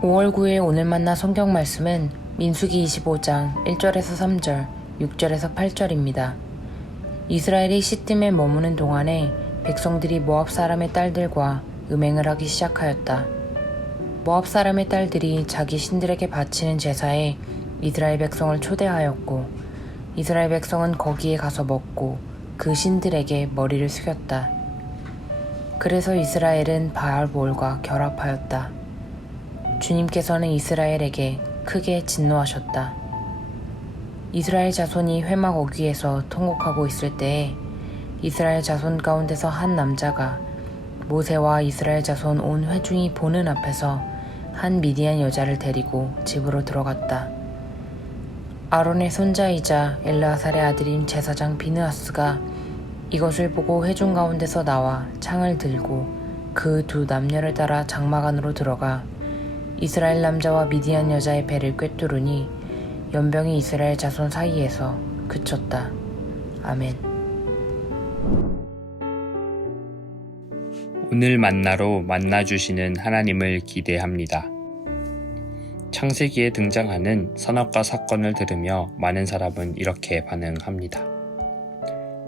5월 9일 오늘 만나 성경 말씀은 민수기 25장 1절에서 3절, 6절에서 8절입니다. 이스라엘이 시딤에 머무는 동안에 백성들이 모압 사람의 딸들과 음행을 하기 시작하였다. 모압 사람의 딸들이 자기 신들에게 바치는 제사에 이스라엘 백성을 초대하였고 이스라엘 백성은 거기에 가서 먹고 그 신들에게 머리를 숙였다. 그래서 이스라엘은 바알볼과 결합하였다. 주님께서는 이스라엘에게 크게 진노하셨다. 이스라엘 자손이 회막 어귀에서 통곡하고 있을 때에 이스라엘 자손 가운데서 한 남자가 모세와 이스라엘 자손 온 회중이 보는 앞에서 한 미디안 여자를 데리고 집으로 들어갔다. 아론의 손자이자 엘르아살의 아들인 제사장 비느하스가 이것을 보고 회중 가운데서 나와 창을 들고 그 두 남녀를 따라 장막 안으로 들어가 이스라엘 남자와 미디안 여자의 배를 꿰뚫으니 연병이 이스라엘 자손 사이에서 그쳤다. 아멘. 오늘 만나로 만나주시는 하나님을 기대합니다. 창세기에 등장하는 선악과 사건을 들으며 많은 사람은 이렇게 반응합니다.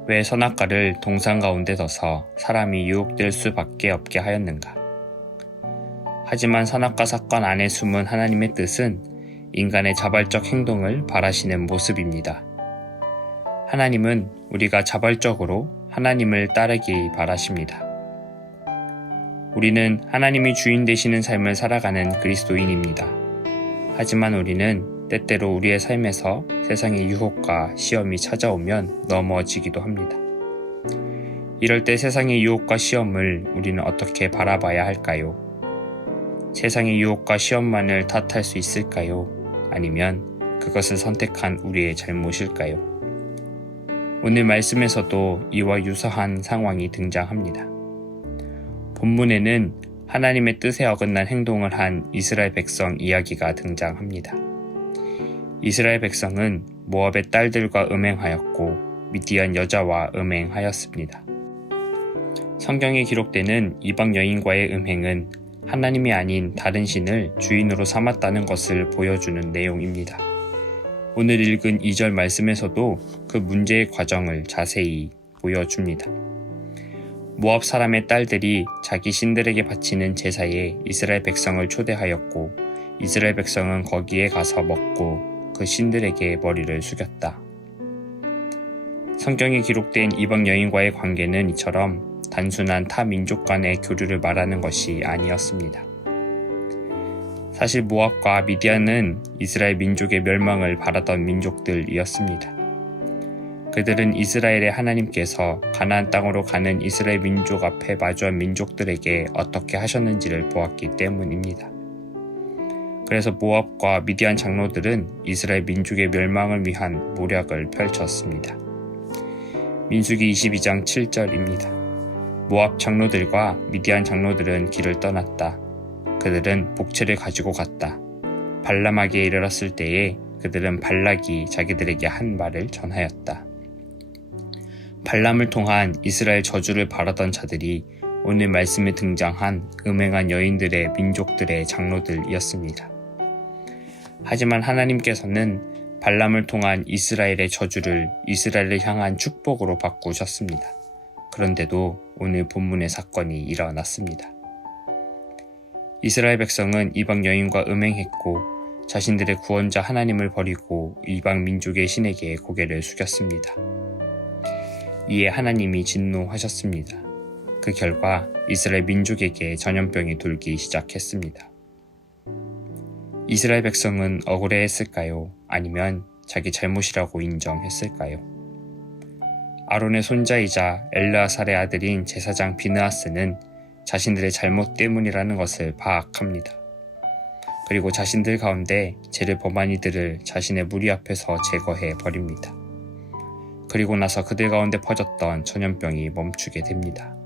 왜 선악과를 동산 가운데 둬서 사람이 유혹될 수밖에 없게 하였는가? 하지만 선악과 사건 안에 숨은 하나님의 뜻은 인간의 자발적 행동을 바라시는 모습입니다. 하나님은 우리가 자발적으로 하나님을 따르기 바라십니다. 우리는 하나님이 주인 되시는 삶을 살아가는 그리스도인입니다. 하지만 우리는 때때로 우리의 삶에서 세상의 유혹과 시험이 찾아오면 넘어지기도 합니다. 이럴 때 세상의 유혹과 시험을 우리는 어떻게 바라봐야 할까요? 세상의 유혹과 시험만을 탓할 수 있을까요? 아니면 그것을 선택한 우리의 잘못일까요? 오늘 말씀에서도 이와 유사한 상황이 등장합니다. 본문에는 하나님의 뜻에 어긋난 행동을 한 이스라엘 백성 이야기가 등장합니다. 이스라엘 백성은 모압의 딸들과 음행하였고 미디안 여자와 음행하였습니다. 성경에 기록되는 이방 여인과의 음행은 하나님이 아닌 다른 신을 주인으로 삼았다는 것을 보여주는 내용입니다. 오늘 읽은 2절 말씀에서도 그 문제의 과정을 자세히 보여줍니다. 모압 사람의 딸들이 자기 신들에게 바치는 제사에 이스라엘 백성을 초대하였고 이스라엘 백성은 거기에 가서 먹고 그 신들에게 머리를 숙였다. 성경에 기록된 이방 여인과의 관계는 이처럼 단순한 타 민족 간의 교류를 말하는 것이 아니었습니다. 사실 모압과 미디안은 이스라엘 민족의 멸망을 바라던 민족들이었습니다. 그들은 이스라엘의 하나님께서 가나안 땅으로 가는 이스라엘 민족 앞에 마주한 민족들에게 어떻게 하셨는지를 보았기 때문입니다. 그래서 모압과 미디안 장로들은 이스라엘 민족의 멸망을 위한 모략을 펼쳤습니다. 민수기 22장 7절입니다. 모압 장로들과 미디안 장로들은 길을 떠났다. 그들은 복채를 가지고 갔다. 발람에게 이르렀을 때에 그들은 발락이 자기들에게 한 말을 전하였다. 발람을 통한 이스라엘 저주를 바라던 자들이 오늘 말씀에 등장한 음행한 여인들의 민족들의 장로들이었습니다. 하지만 하나님께서는 발람을 통한 이스라엘의 저주를 이스라엘을 향한 축복으로 바꾸셨습니다. 그런데도 오늘 본문의 사건이 일어났습니다. 이스라엘 백성은 이방 여인과 음행했고 자신들의 구원자 하나님을 버리고 이방 민족의 신에게 고개를 숙였습니다. 이에 하나님이 진노하셨습니다. 그 결과 이스라엘 민족에게 전염병이 돌기 시작했습니다. 이스라엘 백성은 억울해했을까요? 아니면 자기 잘못이라고 인정했을까요? 아론의 손자이자 엘르아살의 아들인 제사장 비느하스는 자신들의 잘못 때문이라는 것을 파악합니다. 그리고 자신들 가운데 죄를 범한 이들을 자신의 무리 앞에서 제거해 버립니다. 그리고 나서 그들 가운데 퍼졌던 전염병이 멈추게 됩니다.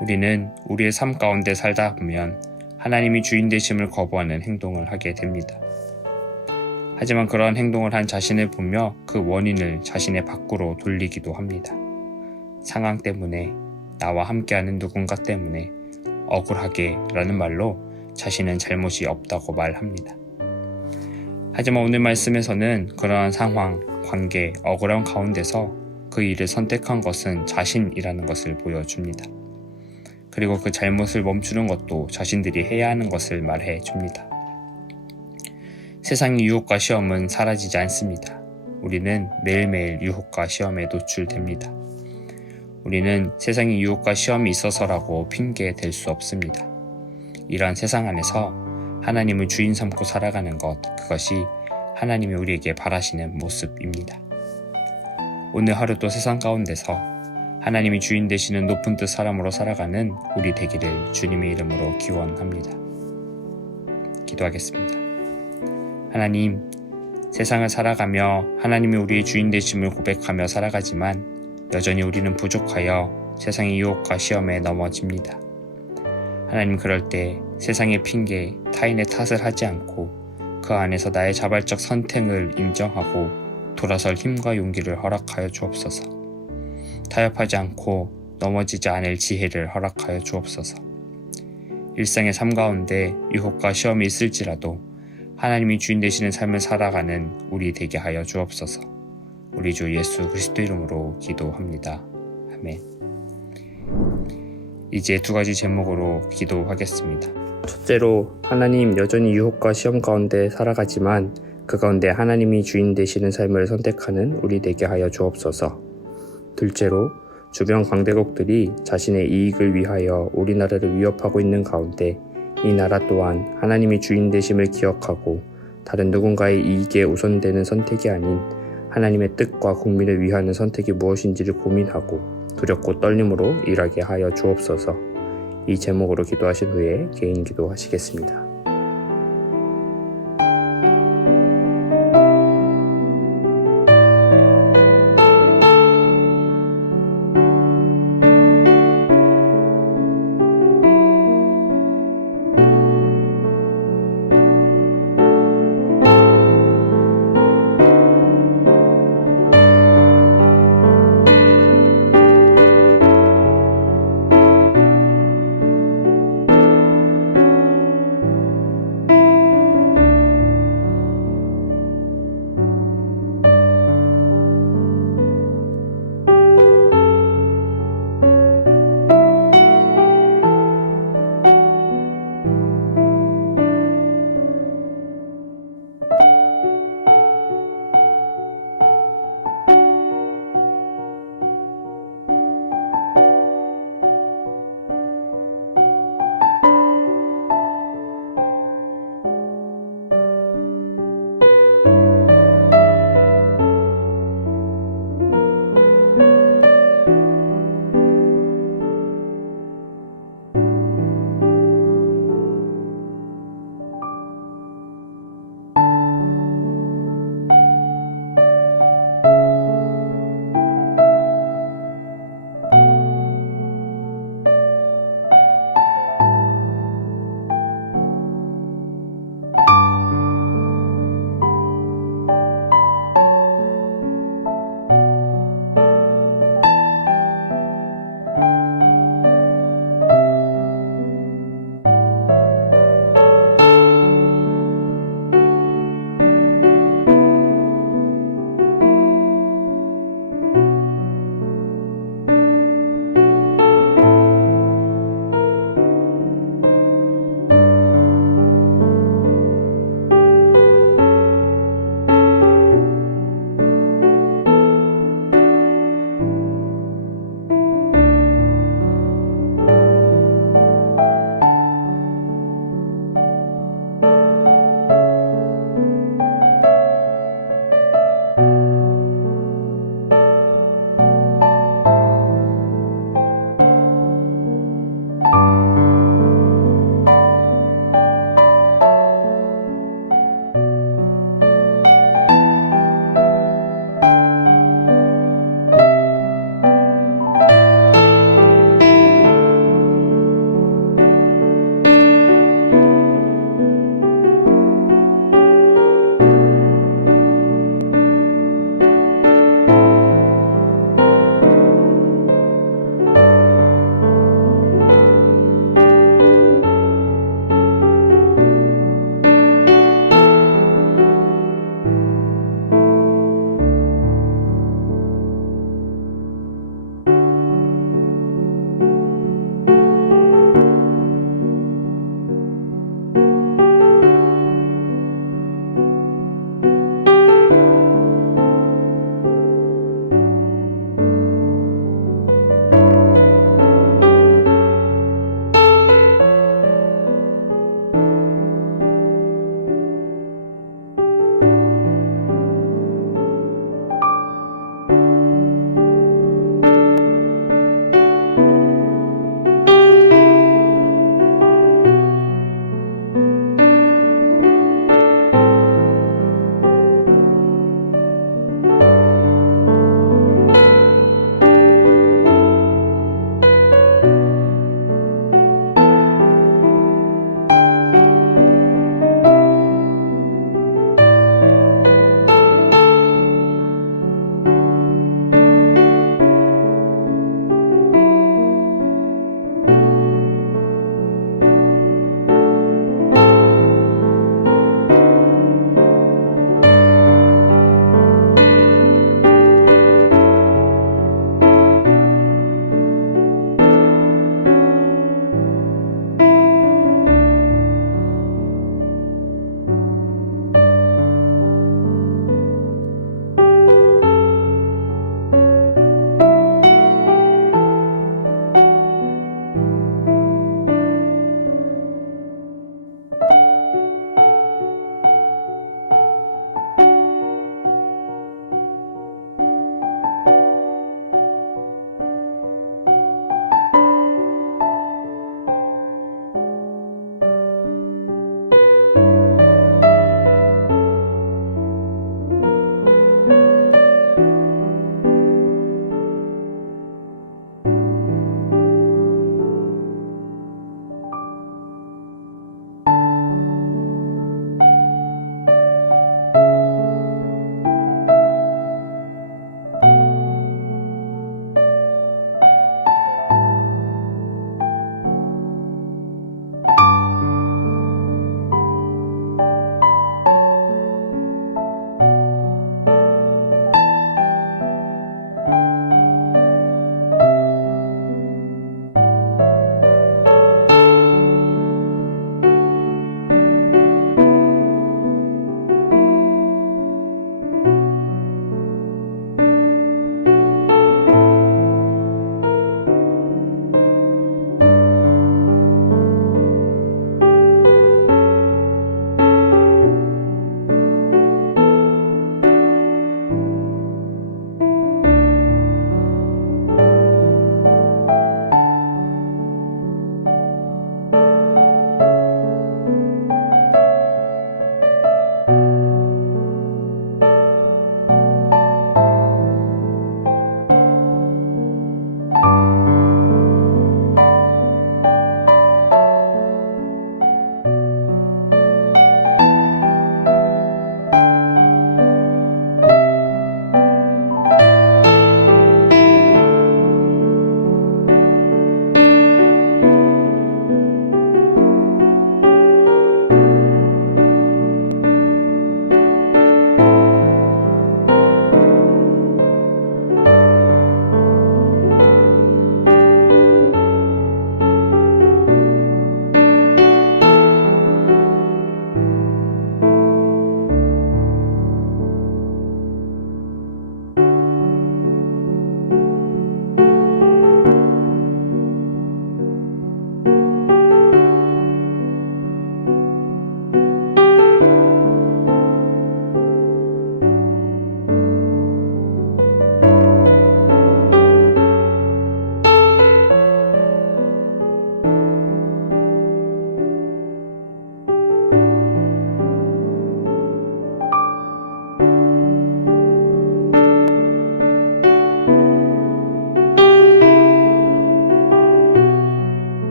우리는 우리의 삶 가운데 살다 보면 하나님이 주인 되심을 거부하는 행동을 하게 됩니다. 하지만 그러한 행동을 한 자신을 보며 그 원인을 자신의 밖으로 돌리기도 합니다. 상황 때문에, 나와 함께하는 누군가 때문에, 억울하게 라는 말로 자신은 잘못이 없다고 말합니다. 하지만 오늘 말씀에서는 그러한 상황, 관계, 억울함 가운데서 그 일을 선택한 것은 자신이라는 것을 보여줍니다. 그리고 그 잘못을 멈추는 것도 자신들이 해야 하는 것을 말해 줍니다. 세상의 유혹과 시험은 사라지지 않습니다. 우리는 매일매일 유혹과 시험에 노출됩니다. 우리는 세상의 유혹과 시험이 있어서라고 핑계 댈 수 없습니다. 이러한 세상 안에서 하나님을 주인 삼고 살아가는 것, 그것이 하나님이 우리에게 바라시는 모습입니다. 오늘 하루도 세상 가운데서 하나님이 주인 되시는 높은 뜻 사람으로 살아가는 우리 되기를 주님의 이름으로 기원합니다. 기도하겠습니다. 하나님, 세상을 살아가며 하나님이 우리의 주인 되심을 고백하며 살아가지만 여전히 우리는 부족하여 세상의 유혹과 시험에 넘어집니다. 하나님, 그럴 때 세상의 핑계, 타인의 탓을 하지 않고 그 안에서 나의 자발적 선택을 인정하고 돌아설 힘과 용기를 허락하여 주옵소서. 타협하지 않고 넘어지지 않을 지혜를 허락하여 주옵소서. 일상의 삶 가운데 유혹과 시험이 있을지라도 하나님이 주인 되시는 삶을 살아가는 우리 되게 하여 주옵소서. 우리 주 예수 그리스도 이름으로 기도합니다. 아멘. 이제 두 가지 제목으로 기도하겠습니다. 첫째로, 하나님, 여전히 유혹과 시험 가운데 살아가지만 그 가운데 하나님이 주인 되시는 삶을 선택하는 우리 되게 하여 주옵소서. 둘째로, 주변 강대국들이 자신의 이익을 위하여 우리나라를 위협하고 있는 가운데 이 나라 또한 하나님이 주인 되심을 기억하고 다른 누군가의 이익에 우선되는 선택이 아닌 하나님의 뜻과 국민을 위하는 선택이 무엇인지를 고민하고 두렵고 떨림으로 일하게 하여 주옵소서. 이 제목으로 기도하신 후에 개인 기도하시겠습니다.